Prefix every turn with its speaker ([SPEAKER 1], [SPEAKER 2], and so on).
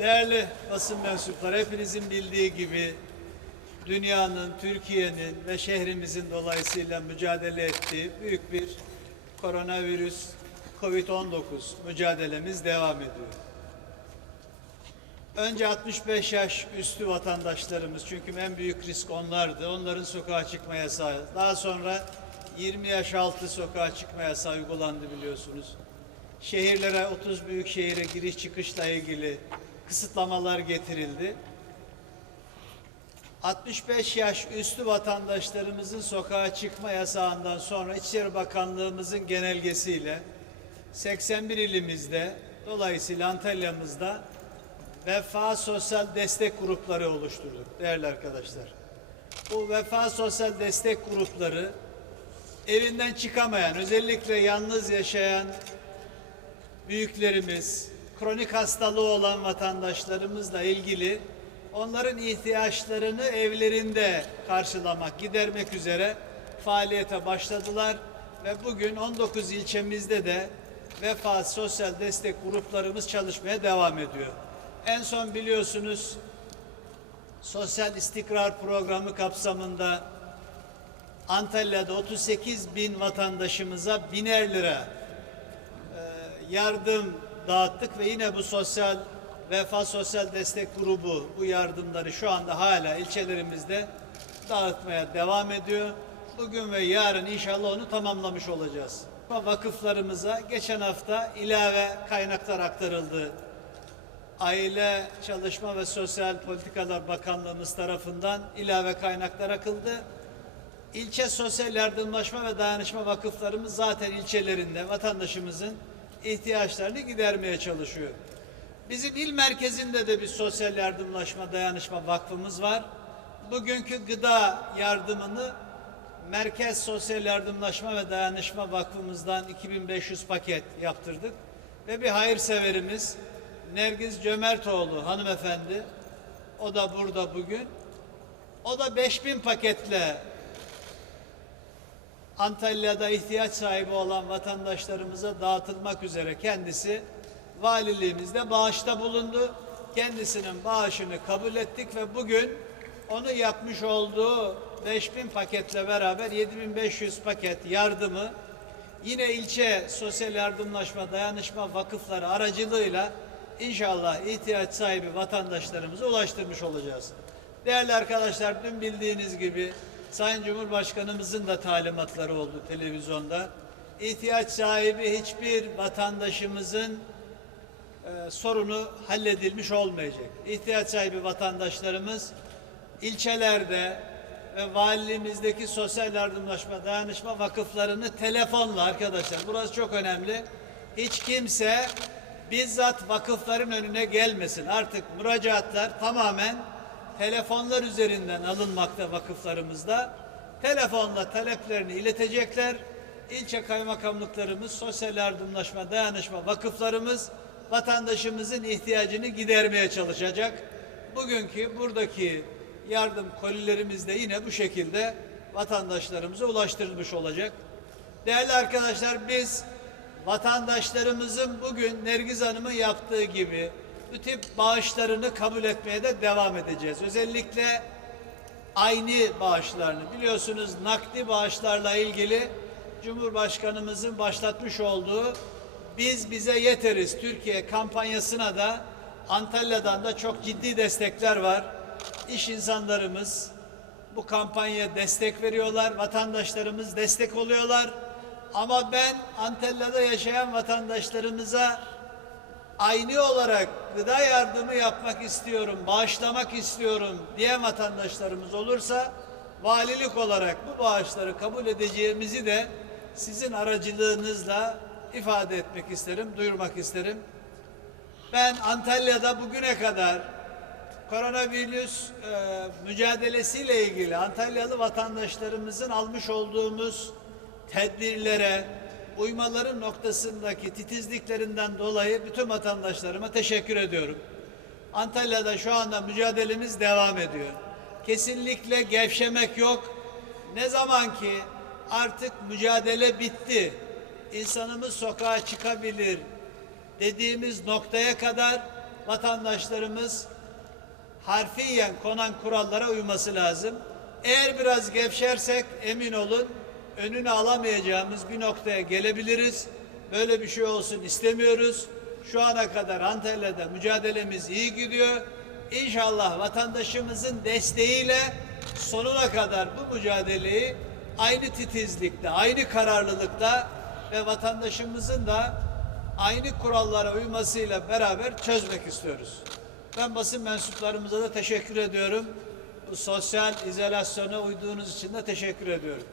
[SPEAKER 1] Değerli basın mensupları, hepinizin bildiği gibi dünyanın, Türkiye'nin ve şehrimizin dolayısıyla mücadele ettiği büyük bir koronavirüs COVID-19 mücadelemiz devam ediyor. Önce 65 yaş üstü vatandaşlarımız çünkü en büyük risk onlardı. Onların sokağa çıkma yasağı. Daha sonra 20 yaş altı sokağa çıkma yasağı uygulandı biliyorsunuz. Şehirlere 30 büyük şehire giriş çıkışla ilgili kısıtlamalar getirildi. 65 yaş üstü vatandaşlarımızın sokağa çıkma yasağından sonra İçişleri Bakanlığımızın genelgesiyle 81 ilimizde dolayısıyla Antalya'mızda Vefa Sosyal Destek Grupları oluşturduk değerli arkadaşlar. Bu Vefa Sosyal Destek Grupları evinden çıkamayan, özellikle yalnız yaşayan büyüklerimiz, kronik hastalığı olan vatandaşlarımızla ilgili onların ihtiyaçlarını evlerinde karşılamak, gidermek üzere faaliyete başladılar ve bugün 19 ilçemizde de Vefa Sosyal Destek Gruplarımız çalışmaya devam ediyor. En son biliyorsunuz Sosyal İstikrar Programı kapsamında Antalya'da 38 bin vatandaşımıza biner lira yardım dağıttık ve yine bu sosyal vefa sosyal destek grubu bu yardımları şu anda hala ilçelerimizde dağıtmaya devam ediyor. Bugün ve yarın inşallah onu tamamlamış olacağız. Vakıflarımıza geçen hafta ilave kaynaklar aktarıldı. Aile Çalışma ve Sosyal Politikalar Bakanlığımız tarafından ilave kaynaklar akıldı. İlçe Sosyal Yardımlaşma ve Dayanışma Vakıflarımız zaten ilçelerinde vatandaşımızın ihtiyaçlarını gidermeye çalışıyor. Bizim il merkezinde de bir sosyal yardımlaşma dayanışma vakfımız var. Bugünkü gıda yardımını Merkez Sosyal Yardımlaşma ve Dayanışma Vakfımızdan 2500 paket yaptırdık. Ve bir hayırseverimiz Nergiz Cömertoğlu hanımefendi o da burada bugün. O da 5000 paketle Antalya'da ihtiyaç sahibi olan vatandaşlarımıza dağıtılmak üzere kendisi valiliğimizde bağışta bulundu. Kendisinin bağışını kabul ettik ve bugün onu yapmış olduğu 5000 paketle beraber 7500 paket yardımı yine ilçe sosyal yardımlaşma dayanışma vakıfları aracılığıyla inşallah ihtiyaç sahibi vatandaşlarımıza ulaştırmış olacağız. Değerli arkadaşlar dün bildiğiniz gibi Sayın Cumhurbaşkanımızın da talimatları oldu televizyonda. İhtiyaç sahibi hiçbir vatandaşımızın e, sorunu halledilmiş olmayacak. İhtiyaç sahibi vatandaşlarımız ilçelerde ve valiliğimizdeki sosyal yardımlaşma dayanışma vakıflarını telefonla arkadaşlar burası çok önemli. Hiç kimse bizzat vakıfların önüne gelmesin. Artık müracaatlar tamamen telefonlar üzerinden alınmakta vakıflarımızda. Telefonla taleplerini iletecekler. İlçe kaymakamlıklarımız, sosyal yardımlaşma, dayanışma vakıflarımız vatandaşımızın ihtiyacını gidermeye çalışacak. Bugünkü buradaki yardım kolilerimiz de yine bu şekilde vatandaşlarımıza ulaştırılmış olacak. Değerli arkadaşlar biz vatandaşlarımızın bugün Nergiz Hanım'ın yaptığı gibi bu tip bağışlarını kabul etmeye de devam edeceğiz. Özellikle aynı bağışlarını biliyorsunuz nakdi bağışlarla ilgili Cumhurbaşkanımızın başlatmış olduğu biz bize yeteriz Türkiye kampanyasına da Antalya'dan da çok ciddi destekler var. İş insanlarımız bu kampanyaya destek veriyorlar. Vatandaşlarımız destek oluyorlar. Ama ben Antalya'da yaşayan vatandaşlarımıza aynı olarak gıda yardımı yapmak istiyorum, bağışlamak istiyorum diye vatandaşlarımız olursa valilik olarak bu bağışları kabul edeceğimizi de sizin aracılığınızla ifade etmek isterim, duyurmak isterim. Ben Antalya'da bugüne kadar koronavirüs e, mücadelesiyle ilgili Antalyalı vatandaşlarımızın almış olduğumuz tedbirlere, uymaların noktasındaki titizliklerinden dolayı bütün vatandaşlarıma teşekkür ediyorum. Antalya'da şu anda mücadelemiz devam ediyor. Kesinlikle gevşemek yok. Ne zaman ki artık mücadele bitti, insanımız sokağa çıkabilir dediğimiz noktaya kadar vatandaşlarımız harfiyen konan kurallara uyması lazım. Eğer biraz gevşersek emin olun önünü alamayacağımız bir noktaya gelebiliriz. Böyle bir şey olsun istemiyoruz. Şu ana kadar Antalya'da mücadelemiz iyi gidiyor. İnşallah vatandaşımızın desteğiyle sonuna kadar bu mücadeleyi aynı titizlikte, aynı kararlılıkta ve vatandaşımızın da aynı kurallara uymasıyla beraber çözmek istiyoruz. Ben basın mensuplarımıza da teşekkür ediyorum. Bu sosyal izolasyona uyduğunuz için de teşekkür ediyorum.